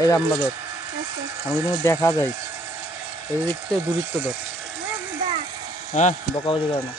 এই রাম্বা ধর, আমাকে কিন্তু দেখা যায় এই দিক থেকে দূরত্ব ধর। হ্যাঁ বকাবাজি করে না।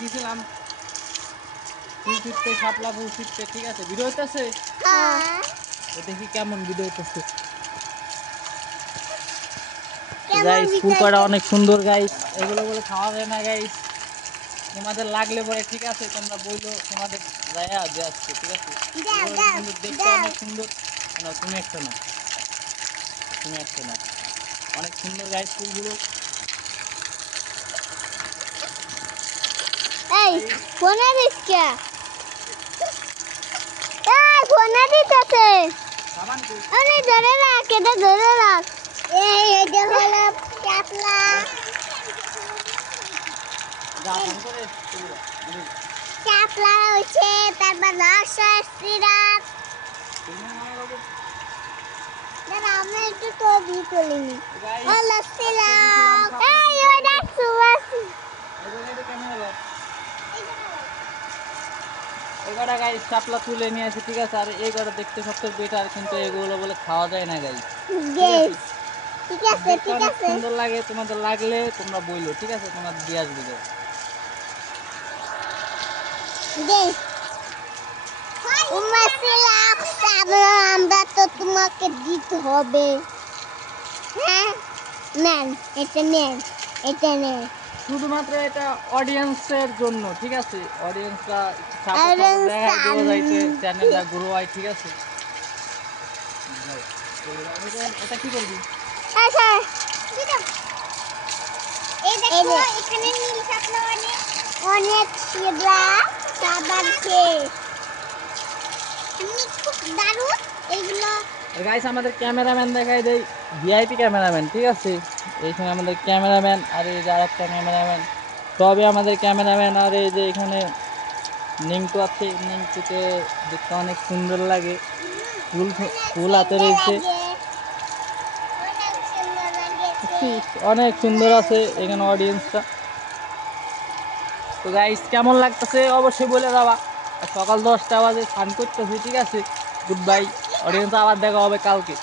দিয়েছিলাম ফুল ছিটতে, শাপলা ফুল ছিটতে, ঠিক আছে? ভিডিও হইতেছে, দেখি কেমন ভিডিও হইতেছে। গাইস ফুল কটা অনেক সুন্দর গাইস, এগুলো বলে খাওয়া যায় না গাইস। তোমাদের লাগলে পরে ঠিক আছে তোমরা বইলো, তোমাদের যায়া দিয়ে আসছে, ঠিক আছে? দেখতে অনেক সুন্দর। না তুমি একটা না, তুমি একটা না, অনেক সুন্দর গাইস ফুলগুলো। এই ফোনে দিচ্ছা, এই ফোনে দিতেছে, আরে ধরে রাখ, এটা ধরে রাখ। এই এটা হলো শাপলা, শাপলা হচ্ছে, তারপর রসশ্রীরাজ। দাদা আমি একটু ছবি তুলিনি। রসশ্রীরাজ, এই ওটা সুবাসি। এগারোটা গাইস শাপলা তুলে নিয়ে আসি, ঠিক আছে? আর এই কটা দেখতে সবচেয়ে বেটার, কিন্তু এগুলো বলে খাওয়া যায় না গাইস। ঠিক আছে, ঠিক আছে, সুন্দর লাগে, তোমাদের লাগলে তোমরা বইলো, ঠিক আছে? তোমাদের দিয়ে আসবে। আমরা তো তোমাকে দিতে হবে। হ্যাঁ নেন, এটা নেন, এটা নেন। শুধুমাত্র এটা অডিয়েন্সের জন্য, ঠিক আছে? অডিয়েন্সরা চ্যানেলটা গ্রো হয়, ঠিক আছে? এটা কি করবি? আচ্ছা এই দেখো এখানে নীল শাপলা অনেক শিবলা সাবান খুব দারুণ এগুলো। গাইস আমাদের ক্যামেরাম্যান দেখাই দেই, ভিআইপি ক্যামেরাম্যান, ঠিক আছে? এইখানে আমাদের ক্যামেরাম্যান, আর এই যে আরেকটা ক্যামেরাম্যান, তবে আমাদের ক্যামেরাম্যান। আর এই যে এখানে নিংটু আছে, নিংটুকে দেখতে অনেক সুন্দর লাগে, ফুল ফুল হাতে রয়েছে, অনেক সুন্দর আছে এখানে অডিয়েন্সটা। তো গাইস কেমন লাগতেছে অবশ্যই বলে দেওয়া। সকাল 10টা বাজে স্নান করতেছি, ঠিক আছে? গুড বাই অডিয়েন্স, আবার দেখা হবে কালকে।